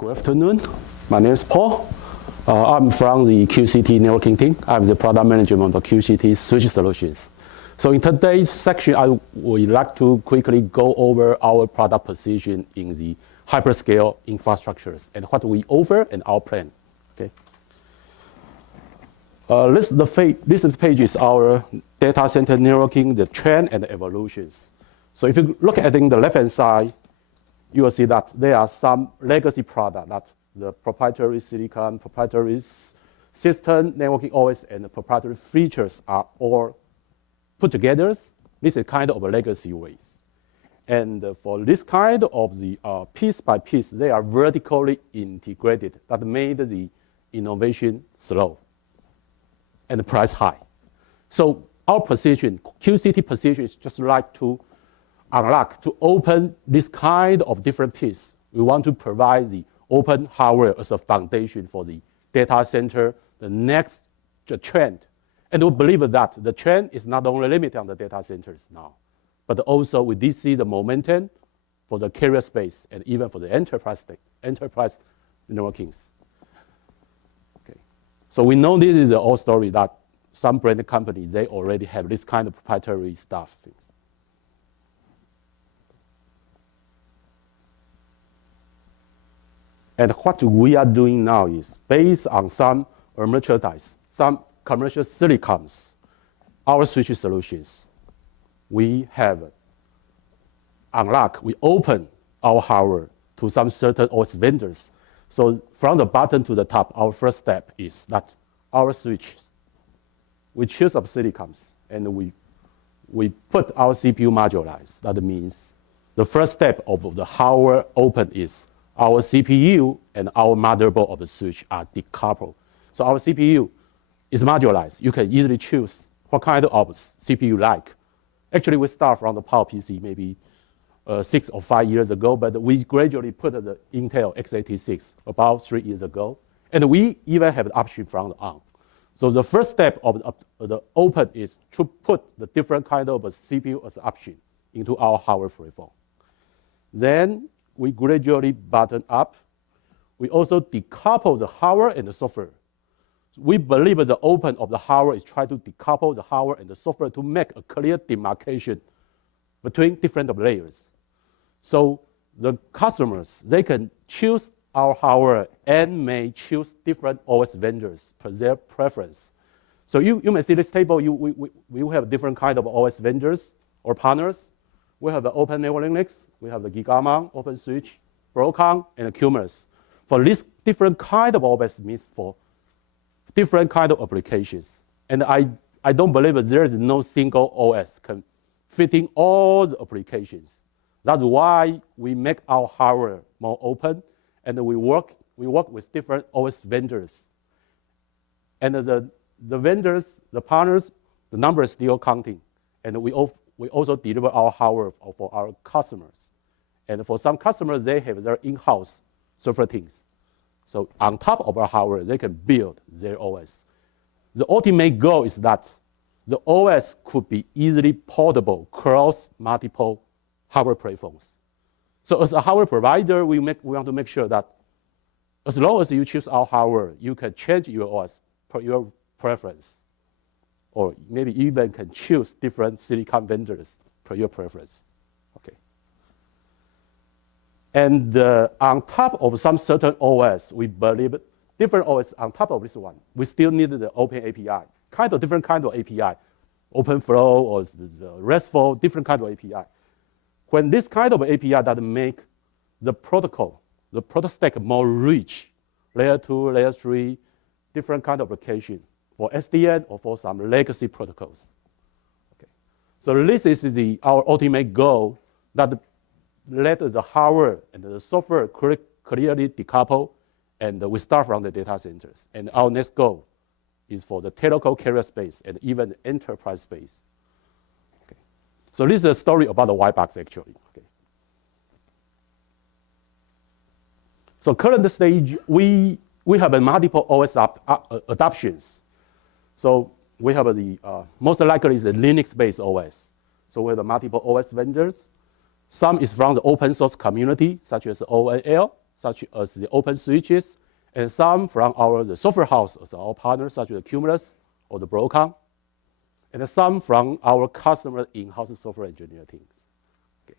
Good afternoon. My name is Paul. I'm from the QCT networking team. I'm the product manager on the QCT switch solutions. So in today's section, I would like to quickly go over our product position in the hyperscale infrastructures and what we offer and our plan. Okay. This page is our data center networking, the trend and the evolutions. So if you look at the left-hand side, you will see that there are some legacy products that the proprietary silicon, proprietary system, networking OS, and the proprietary features are all put together. This is kind of a legacy ways. And for this kind of the piece by piece, they are vertically integrated. That made the innovation slow and the price high. So our position, QCT position, is just like to unlock, to open this kind of different piece. We want to provide the open hardware as a foundation for the data center, the next trend. And we believe that the trend is not only limited on the data centers now, but also we did see the momentum for the carrier space and even for the enterprise networkings. Okay. So we know this is an old story that some brand companies, they already have this kind of proprietary stuff. And what we are doing now is based on some merchandise, some commercial silicons, our switch solutions. We have unlocked, we open our hardware to some certain OS vendors. So from the bottom to the top, our first step is that our switches, we choose up silicons and we put our CPU modularized. That means the first step of the hardware open is our CPU and our motherboard of the switch are decoupled. So our CPU is modularized. You can easily choose what kind of CPU you like. Actually, we start from the PowerPC maybe 6 or 5 years ago, but we gradually put the Intel x86 about 3 years ago. And we even have the option from the ARM. So the first step of the open is to put the different kind of CPU as an option into our hardware platform. Then we gradually button up. We also decouple the hardware and the software. We believe the open of the hardware is trying to decouple the hardware and the software to make a clear demarcation between different layers. So the customers, they can choose our hardware and may choose different OS vendors per their preference. So you may see this table, we have different kind of OS vendors or partners. We have the Open Network Linux, we have the Gigamon, OpenSwitch, Broadcom, and Cumulus. For this different kind of OS means for different kind of applications. And I don't believe that there is no single OS can fit in all the applications. That's why we make our hardware more open, and we work with different OS vendors. And the vendors, the partners, the number is still counting. And we also deliver our hardware for our customers. And for some customers, they have their in-house server things. So on top of our hardware, they can build their OS. The ultimate goal is that the OS could be easily portable across multiple hardware platforms. So as a hardware provider, we want to make sure that as long as you choose our hardware, you can change your OS per your preference. Or maybe even can choose different silicon vendors per your preference. Okay. And on top of some certain OS, we believe different OS on top of this one, we still need the open API, different kind of API, OpenFlow or RESTful, different kind of API. When this kind of API that make the protocol stack more rich, layer 2, layer 3, different kind of application, for SDN or for some legacy protocols. Okay. So this is our ultimate goal, that let the hardware and the software clearly decouple, and we start from the data centers. And our next goal is for the telco carrier space and even the enterprise space. Okay. So this is a story about the white box actually. Okay. So current stage, we have a multiple OS adoptions. So we have the, most likely is the Linux-based OS. So we have multiple OS vendors. Some is from the open source community, such as ONL. such as the open switches, and some from the software house as our partners, such as the Cumulus or the Breakout, and some from our customer in-house software engineer teams. Okay.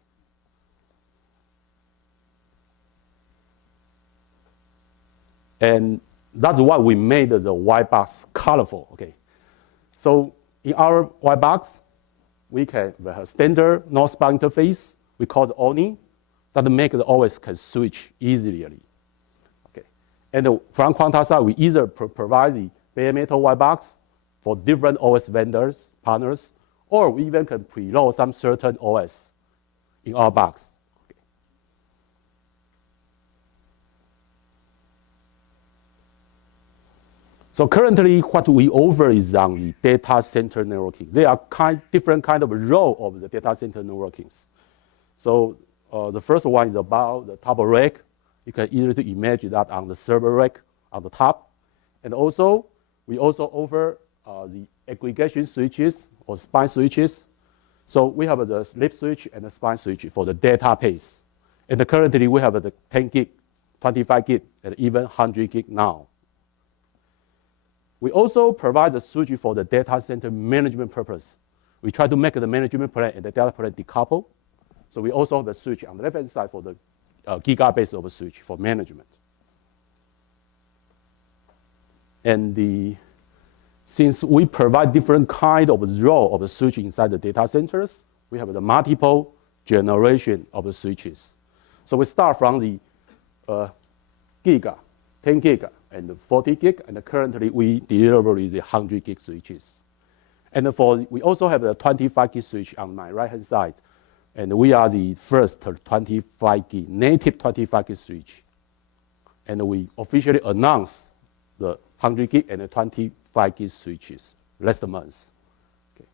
And that's why we made the white box colorful. Okay. So in our white box, we have a standard North-South interface. We call it ONI, that make the OS can switch easily. Okay. And from Quanta side, we either provide the bare metal white box for different OS vendors, partners, or we even can preload some certain OS in our box. Okay. So currently, what we offer is on the data center networking. There are different kind of role of the data center networkings. So the first one is about the top rack. You can easily imagine that on the server rack on the top. And also, we also offer the aggregation switches or spine switches. So we have the slip switch and the spine switch for the data pace. And currently, we have the 10 gig, 25 gig, and even 100 gig now. We also provide the switch for the data center management purpose. We try to make the management plan and the data plan decouple. So we also have a switch on the left-hand side for the gigabase of a switch for management. And since we provide different kind of role of a switch inside the data centers, we have the multiple generation of the switches. So we start from the giga, 10 gig, and 40 gig, and currently we deliver the 100 gig switches. And we also have a 25 gig switch on my right-hand side, and we are the first 25 gig, native 25 gig switch. And we officially announced the 100 gig and the 25 gig switches last month. Okay.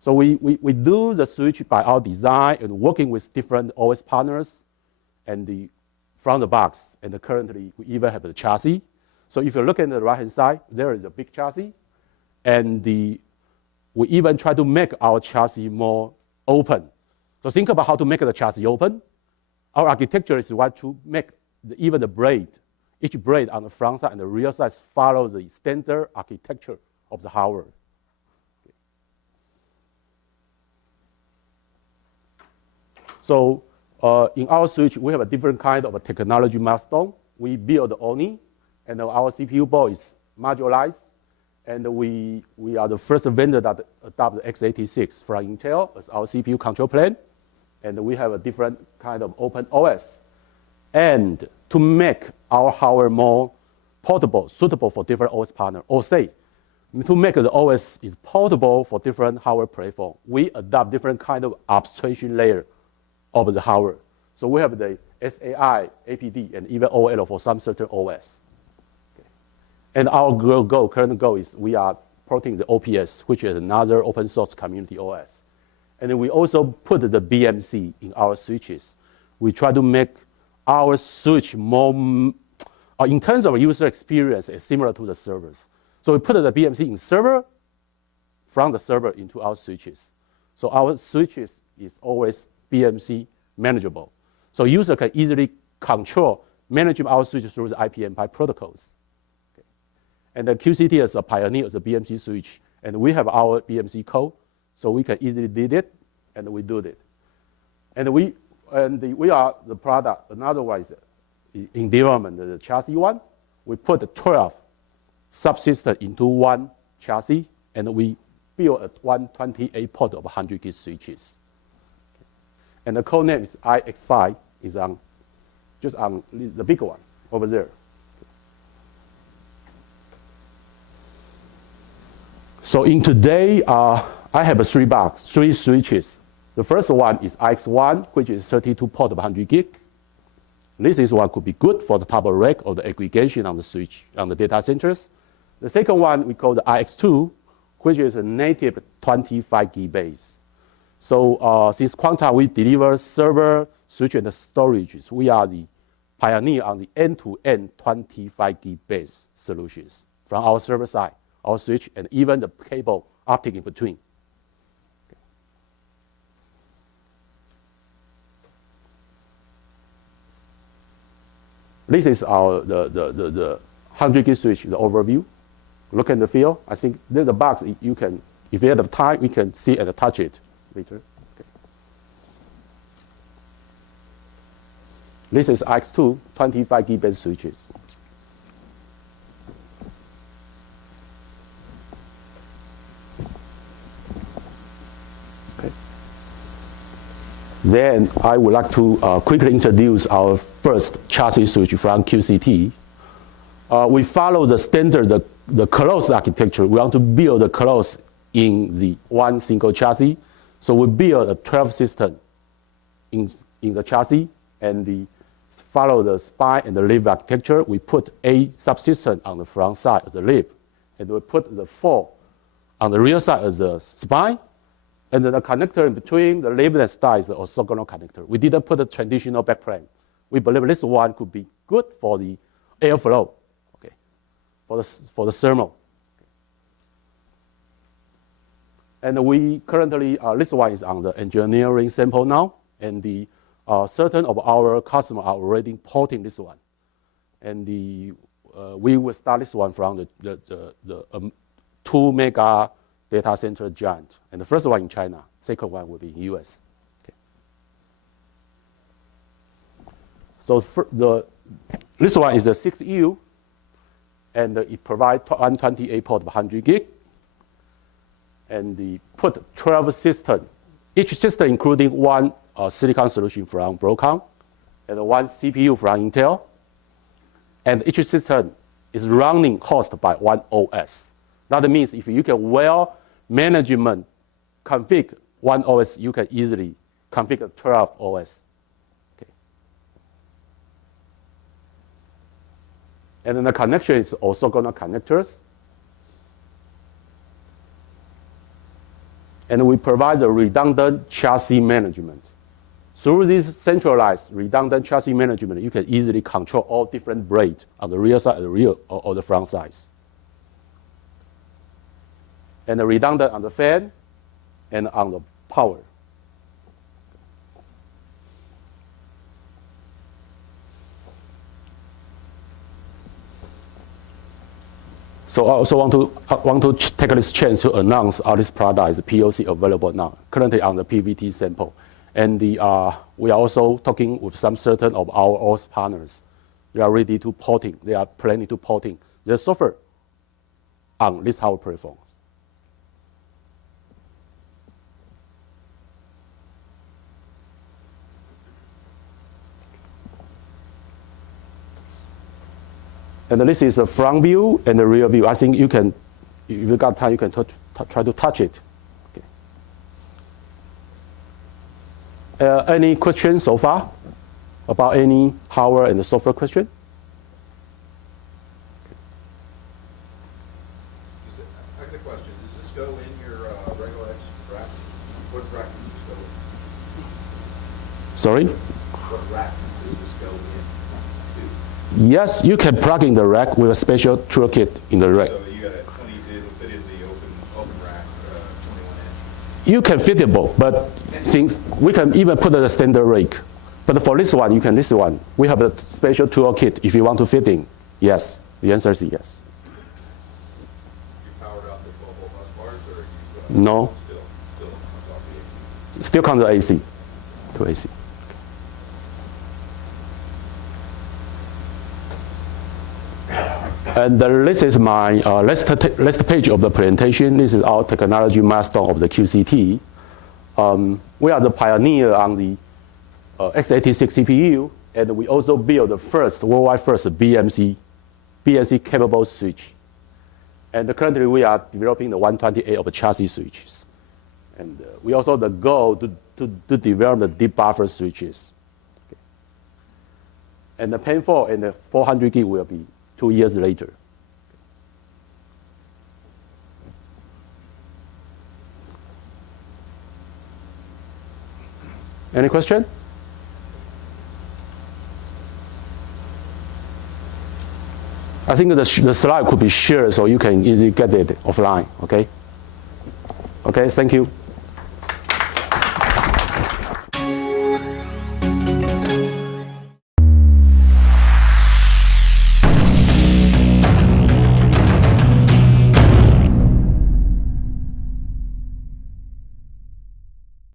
So we do the switch by our design and working with different OS partners and from the box, and currently we even have the chassis. So if you look at the right-hand side, there is a big chassis, and we even try to make our chassis more open. So think about how to make the chassis open. Our architecture is what to make even the blade, each blade on the front side and the rear side follow the standard architecture of the hardware. Okay. So in our switch, we have a different kind of a technology milestone. We build ONI, and our CPU board is modularized. And we are the first vendor that adopted x86 from Intel as our CPU control plane. And we have a different kind of open OS. And to make our hardware more portable, suitable for different OS partners, or say, to make the OS is portable for different hardware platform, we adopt different kind of abstraction layer of the hardware. So we have the SAI, APD, and even OL for some certain OS. Okay. And our current goal is we are porting the OPS, which is another open source community OS. And then we also put the BMC in our switches. We try to make our switch more, in terms of user experience, is similar to the servers. So we put the BMC in server, from the server into our switches. So our switches is always BMC manageable. So user can easily control, manage our switches through the IPMPI protocols. Okay. And the QCT is a pioneer of the BMC switch, and we have our BMC code, so we can easily did it, and we do it. And we are the product, another one is in development, the chassis one. We put 12 subsystems into one chassis, and we build a 128 port of 100 gig switches. And the code name is IX5, is just on the big one over there. So in today, I have three switches. The first one is IX1, which is 32 port of 100 gig. This is one could be good for the top of rack or the aggregation on the switch on the data centers. The second one we call the IX2, which is a native 25 gig base. So since Quanta, we deliver server, switch, and storage. We are the pioneer on the end-to-end 25 gig base solutions from our server side, our switch, and even the cable optic in between. Okay. This is the 100 gig switch, the overview. Look at the field. I think there's a box you can, if you have time, you can see and touch it later. Okay. This is X2, 25 gig base switches. Okay. Then I would like to quickly introduce our first chassis switch from QCT. We follow the standard, the closed architecture. We want to build the closed in the one single chassis. So we build a 12 system in the chassis and follow the spine and the leaf architecture. We put a subsystem on the front side as a leaf, and we put the 4 on the rear side as a spine, and then the connector in between the leaf and spine is the orthogonal connector. We didn't put a traditional backplane. We believe this one could be good for the airflow. For the thermal. And we currently, this one is on the engineering sample now, and certain of our customers are already porting this one. And we will start this one from the 2 mega data center giant. And the first one in China, second one will be in US. Okay. So this one is the 6U. And it provides 128 port of 100 gig. And put 12 systems. Each system including one silicon solution from Breakout and one CPU from Intel. And each system is running hosted by one OS. That means if you can well management configure one OS, you can easily configure 12 OS. And then the connection is orthogonal connectors. And we provide the redundant chassis management. Through this centralized redundant chassis management, you can easily control all different blades on the rear side, the rear, or the front sides. And the redundant on the fan and on the power. So I also want to take this chance to announce this product is POC available now, currently on the PVT sample. And we are also talking with some certain of our OS partners. They are ready to porting. They are planning to porting their software on this hardware platforms. And this is the front view and the rear view. I think you can, if you got time, you can try to touch it. Okay. Any questions so far about any hardware and the software question? I got a question. Does this go in your Regular X rack? What rack does this go in? Sorry? What rack does this go in? Yes, you can plug in the rack with a special toolkit in the rack. So you got a 20, it'll fit in the open rack, 21 inch. You can fitable, but since we can even put the standard rack. But for this one, we have a special toolkit if you want to fit in. Yes, the answer is yes. You powered off the 12-volt bus bars, or you no. Still comes off the AC? Still comes to AC. To AC. And this is my last page of the presentation. This is our technology milestone of the QCT. We are the pioneer on the x86 CPU, and we also built the worldwide first BNC capable switch. And currently we are developing the 128 of the chassis switches. And we also the goal to develop the deep buffer switches. Okay. And the PAN4 and the 400 gig will be 2 years later. Any question? I think the slide could be shared so you can easily get it offline, okay? Okay, thank you.